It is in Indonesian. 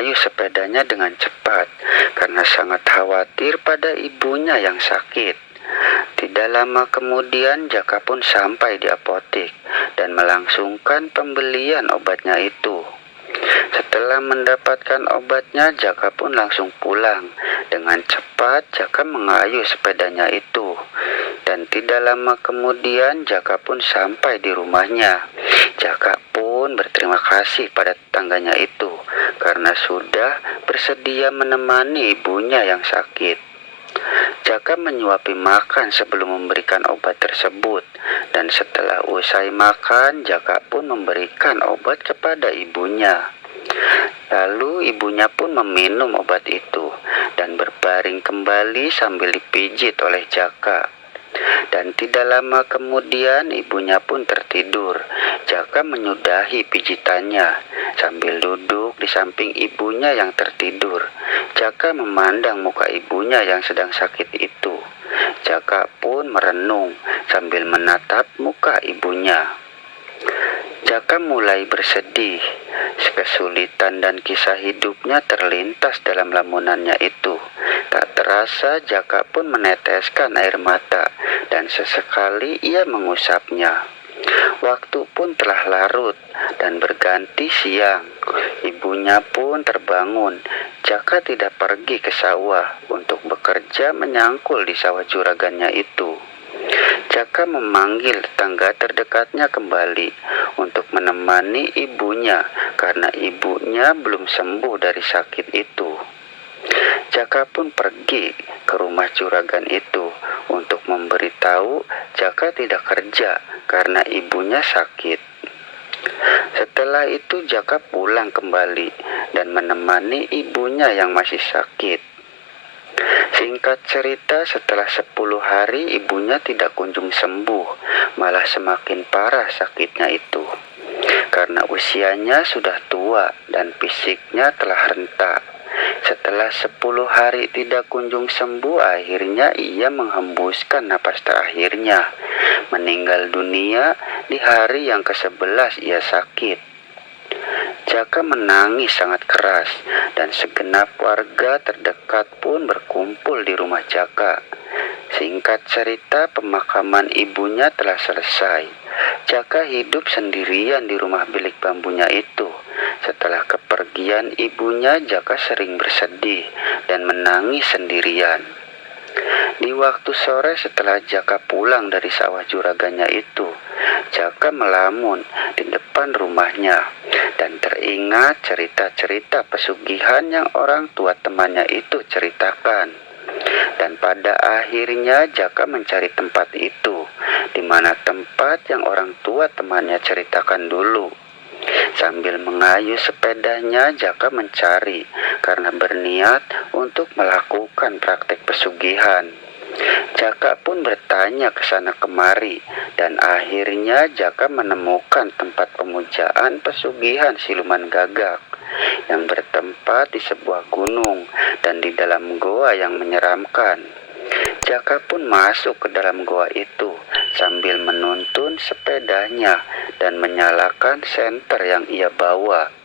mengayuh sepedanya dengan cepat karena sangat khawatir pada ibunya yang sakit. Tidak lama kemudian Jaka pun sampai di apotek dan melangsungkan pembelian obatnya itu. Setelah mendapatkan obatnya, Jaka pun langsung pulang. Dengan cepat, Jaka mengayuh sepedanya itu. Dan tidak lama kemudian, Jaka pun sampai di rumahnya. Jaka pun berterima kasih pada tetangganya itu, karena sudah bersedia menemani ibunya yang sakit. Jaka menyuapi makan sebelum memberikan obat tersebut. Dan setelah usai makan, Jaka pun memberikan obat kepada ibunya. Lalu ibunya pun meminum obat itu dan berbaring kembali sambil dipijit oleh Jaka. Dan tidak lama kemudian ibunya pun tertidur. Jaka menyudahi pijitannya sambil duduk di samping ibunya yang tertidur. Jaka memandang muka ibunya yang sedang sakit itu. Jaka pun merenung sambil menatap muka ibunya. Jaka mulai bersedih. Kesulitan dan kisah hidupnya terlintas dalam lamunannya itu. Tak terasa Jaka pun meneteskan air mata dan sesekali ia mengusapnya. Waktu pun telah larut dan berganti siang. Ibunya pun terbangun. Jaka tidak pergi ke sawah untuk bekerja menyangkul di sawah juragannya itu. Jaka memanggil tetangga terdekatnya kembali untuk menemani ibunya karena ibunya belum sembuh dari sakit itu. Jaka pun pergi ke rumah juragan itu untuk memberitahu Jaka tidak kerja karena ibunya sakit. Setelah itu Jaka pulang kembali dan menemani ibunya yang masih sakit. Singkat cerita, setelah 10 hari ibunya tidak kunjung sembuh, malah semakin parah sakitnya itu. Karena usianya sudah tua dan fisiknya telah renta. Setelah 10 hari tidak kunjung sembuh, akhirnya ia menghembuskan napas terakhirnya. Meninggal dunia di hari yang ke-11 ia sakit. Jaka menangis sangat keras dan segenap warga terdekat pun berkumpul di rumah Jaka. Singkat cerita, pemakaman ibunya telah selesai. Jaka hidup sendirian di rumah bilik bambunya itu. Setelah kepergian ibunya, Jaka sering bersedih dan menangis sendirian. Di waktu sore setelah Jaka pulang dari sawah juragannya itu, Jaka melamun di depan rumahnya dan teringat cerita-cerita pesugihan yang orang tua temannya itu ceritakan. Dan pada akhirnya Jaka mencari tempat itu, di mana tempat yang orang tua temannya ceritakan dulu. Sambil mengayuh sepedanya, Jaka mencari karena berniat untuk melakukan praktek pesugihan. Jaka pun bertanya ke sana kemari dan akhirnya Jaka menemukan tempat pemujaan pesugihan siluman gagak yang bertempat di sebuah gunung dan di dalam goa yang menyeramkan. Jaka pun masuk ke dalam goa itu sambil menuntun sepedanya dan menyalakan senter yang ia bawa.